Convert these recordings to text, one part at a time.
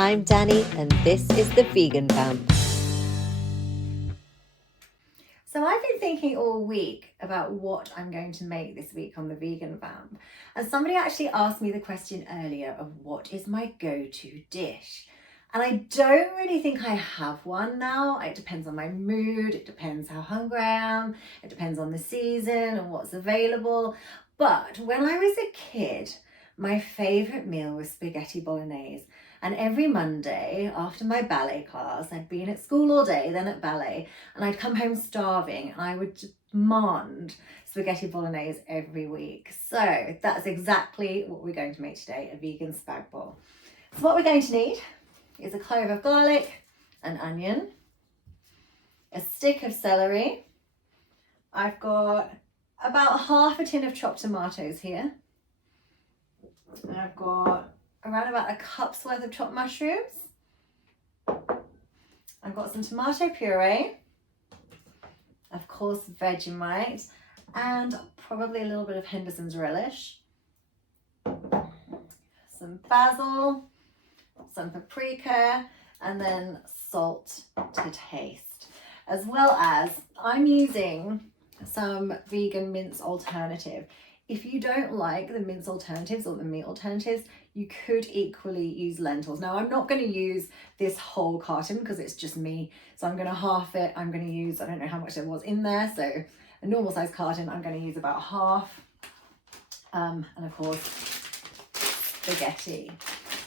I'm Danny and this is the Vegan Vamp. So I've been thinking all week about what I'm going to make this week on the Vegan Vamp. And somebody actually asked me the question earlier of what is my go-to dish? And I don't really think I have one now. It depends on my mood, it depends how hungry I am, it depends on the season and what's available. But when I was a kid, my favourite meal was spaghetti bolognese. And every Monday after my ballet class, I'd been at school all day, then at ballet, and I'd come home starving and I would demand spaghetti bolognese every week. So that's exactly what we're going to make today, a vegan spag bol. So what we're going to need is a clove of garlic, an onion, a stick of celery. I've got about half a tin of chopped tomatoes here. And I've got around about a cup's worth of chopped mushrooms. I've got some tomato puree, of course Vegemite, and probably a little bit of Henderson's relish, some basil, some paprika, and then salt to taste. As well as I'm using some vegan mince alternative. If you don't like the mince alternatives or the meat alternatives, you could equally use lentils. Now I'm not going to use this whole carton because it's just me. So I'm going to half it. I'm going to use, I don't know how much there was in there. So a normal size carton, I'm going to use about half. And of course, spaghetti.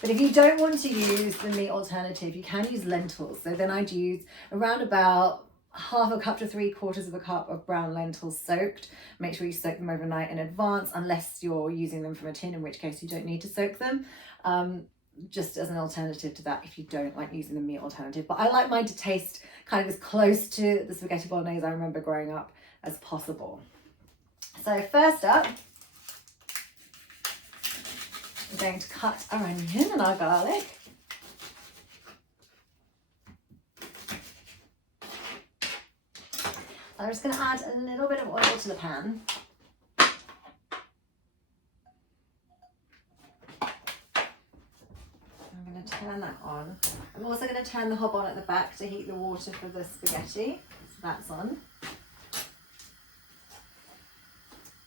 But if you don't want to use the meat alternative, you can use lentils. So then I'd use around about half a cup to 3/4 of a cup of brown lentils soaked. Make sure you soak them overnight in advance, unless you're using them from a tin, in which case you don't need to soak them. Just as an alternative to that if you don't like using the meat alternative. But I like mine to taste kind of as close to the spaghetti bolognese I remember growing up as possible. So first up, we're going to cut our onion and our garlic. I'm just going to add a little bit of oil to the pan. I'm going to turn that on. I'm also going to turn the hob on at the back to heat the water for the spaghetti. So that's on.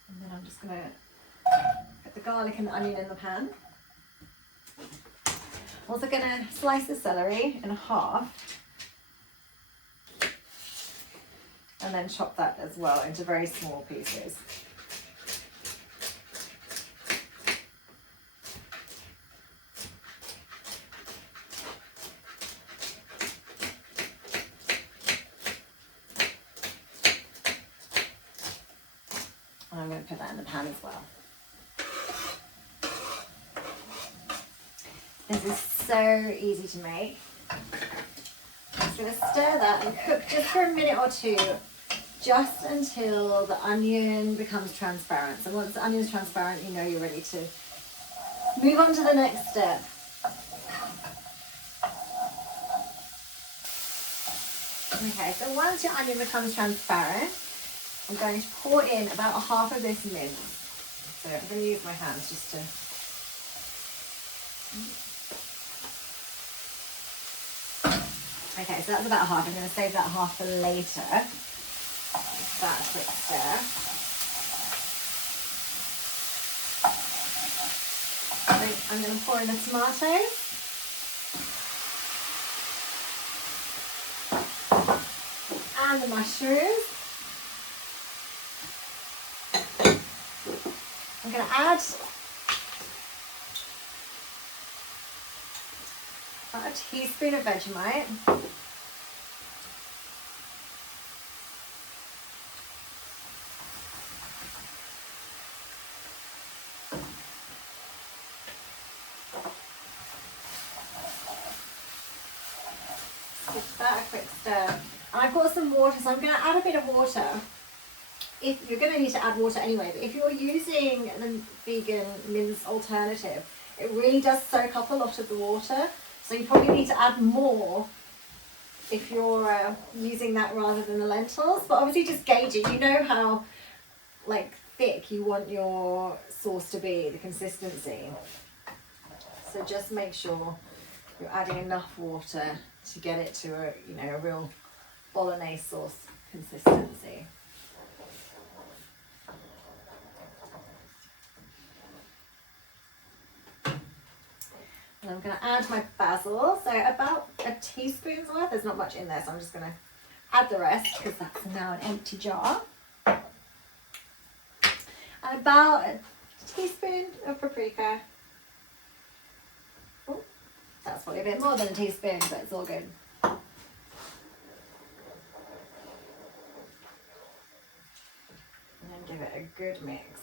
And then I'm just going to put the garlic and the onion in the pan. I'm also going to slice the celery in half. And then chop that as well into very small pieces. And I'm going to put that in the pan as well. This is so easy to make. I'm just going to stir that and cook just for a minute or two, just until the onion becomes transparent. So once the onion is transparent, you know you're ready to move on to the next step. Okay, so once your onion becomes transparent, I'm going to pour in about half of this mince. So I'm going to use my hands just to... Okay, so that's about half. I'm going to save that half for later. That quick stir. So I'm going to pour in the tomatoes. And the mushrooms. I'm going to add about a teaspoon of Vegemite. Give that a quick stir. And I've got some water, so I'm going to add a bit of water. If you're going to need to add water anyway, but if you're using the vegan mince alternative, it really does soak up a lot of the water. So you probably need to add more if you're using that rather than the lentils. But obviously just gauge it. You know how thick you want your sauce to be, the consistency. So just make sure you're adding enough water to get it to a, you know, a real bolognese sauce consistency. And I'm going to add my basil, so about a teaspoon's worth. There's not much in there, so I'm just going to add the rest because that's now an empty jar. And about a teaspoon of paprika. Ooh, that's probably a bit more than a teaspoon, but it's all good. And then give it a good mix.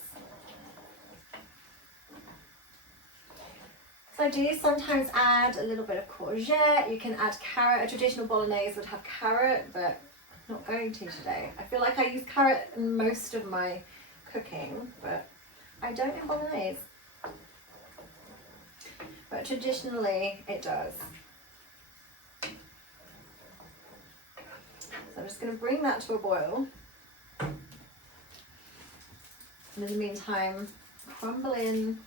So I do sometimes add a little bit of courgette. You can add carrot. A traditional bolognese would have carrot, but I'm not going to today. I feel like I use carrot in most of my cooking, but I don't in bolognese. But traditionally it does. So I'm just going to bring that to a boil. And in the meantime, crumble in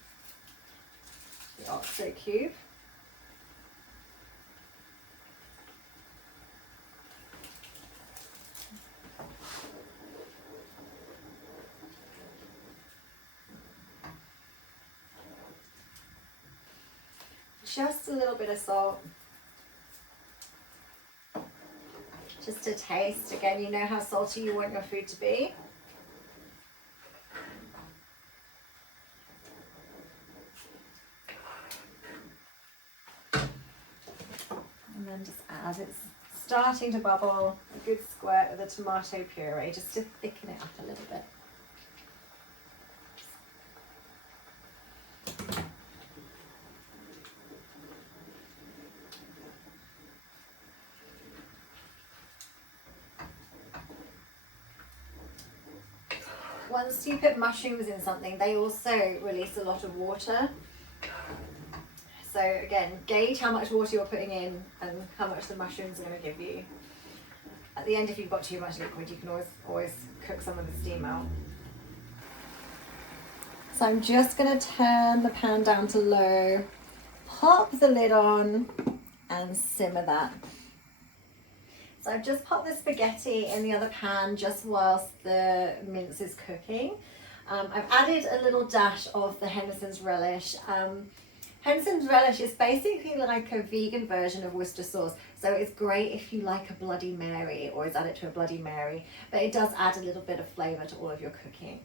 the oxo cube. Just a little bit of salt. Just to taste. Again, you know how salty you want your food to be. And then just as it's starting to bubble, a good squirt of the tomato puree just to thicken it up a little bit. Once you put mushrooms in something, they also release a lot of water. So again, gauge how much water you're putting in and how much the mushrooms are going to give you. At the end, if you've got too much liquid, you can always cook some of the steam out. So I'm just going to turn the pan down to low, pop the lid on and simmer that. So I've just popped the spaghetti in the other pan just whilst the mince is cooking. I've added a little dash of the Henderson's relish. Henderson's relish is basically like a vegan version of Worcester sauce. So it's great if you like a Bloody Mary, always add it to a Bloody Mary, but it does add a little bit of flavour to all of your cooking.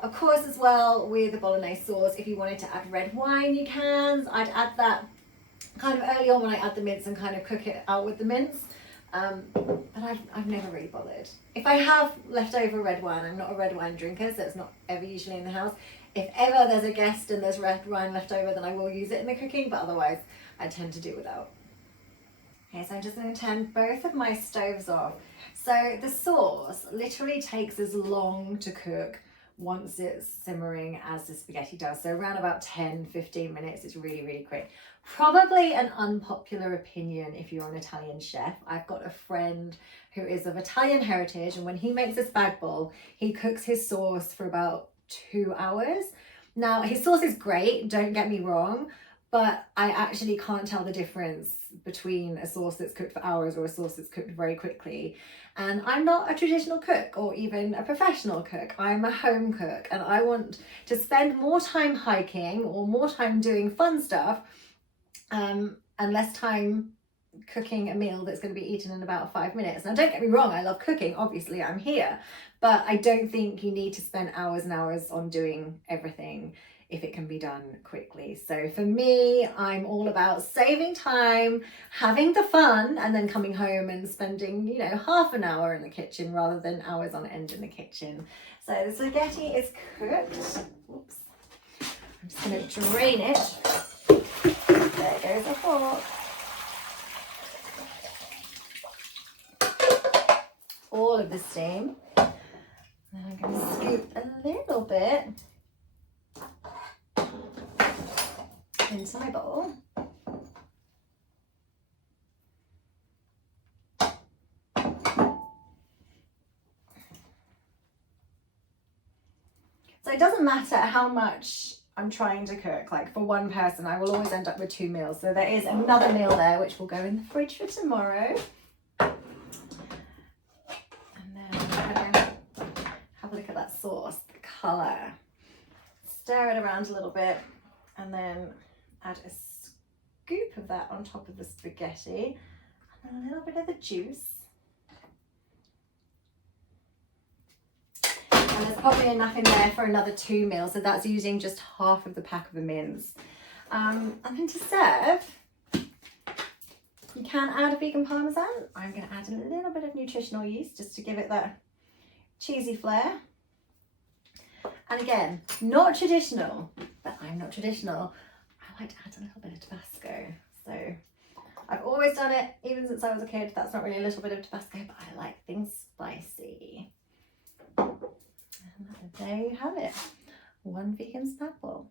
Of course, as well with the Bolognese sauce, if you wanted to add red wine, you can. I'd add that kind of early on when I add the mince and kind of cook it out with the mince. But I've never really bothered. If I have leftover red wine, I'm not a red wine drinker, so it's not ever usually in the house. If ever there's a guest and there's red wine left over, then I will use it in the cooking, but otherwise I tend to do without. Okay, so I'm just going to turn both of my stoves off. So the sauce literally takes as long to cook once it's simmering as the spaghetti does. So around about 10-15 minutes, it's really, really quick. Probably an unpopular opinion if you're an Italian chef. I've got a friend who is of Italian heritage, and when he makes a spag bol, he cooks his sauce for about 2 hours. Now, his sauce is great, don't get me wrong, but I actually can't tell the difference between a sauce that's cooked for hours or a sauce that's cooked very quickly. And I'm not a traditional cook or even a professional cook. I'm a home cook, and I want to spend more time hiking or more time doing fun stuff and less time cooking a meal that's going to be eaten in about 5 minutes. Now, don't get me wrong, I love cooking, obviously I'm here, but I don't think you need to spend hours and hours on doing everything if it can be done quickly. So for me, I'm all about saving time, having the fun, and then coming home and spending, you know, half an hour in the kitchen rather than hours on end in the kitchen. So the spaghetti is cooked. Oops. I'm just going to drain it. There goes a fork. All of the steam. Then I'm going to scoop a little bit into my bowl. So it doesn't matter how much I'm trying to cook. Like for one person, I will always end up with 2 meals. So there is another meal there, which will go in the fridge for tomorrow. And then I'm going to have a look at that sauce, the colour. Stir it around a little bit and then add a scoop of that on top of the spaghetti and a little bit of the juice. And there's probably enough in there for another 2 meals, so that's using just half of the pack of the mince. And then to serve, you can add a vegan parmesan. I'm going to add a little bit of nutritional yeast just to give it that cheesy flair. And again, not traditional, but I'm not traditional. I like to add a little bit of Tabasco. So I've always done it, even since I was a kid. That's not really a little bit of Tabasco, but I like things spicy. And there you have it. One vegan Spag Bol.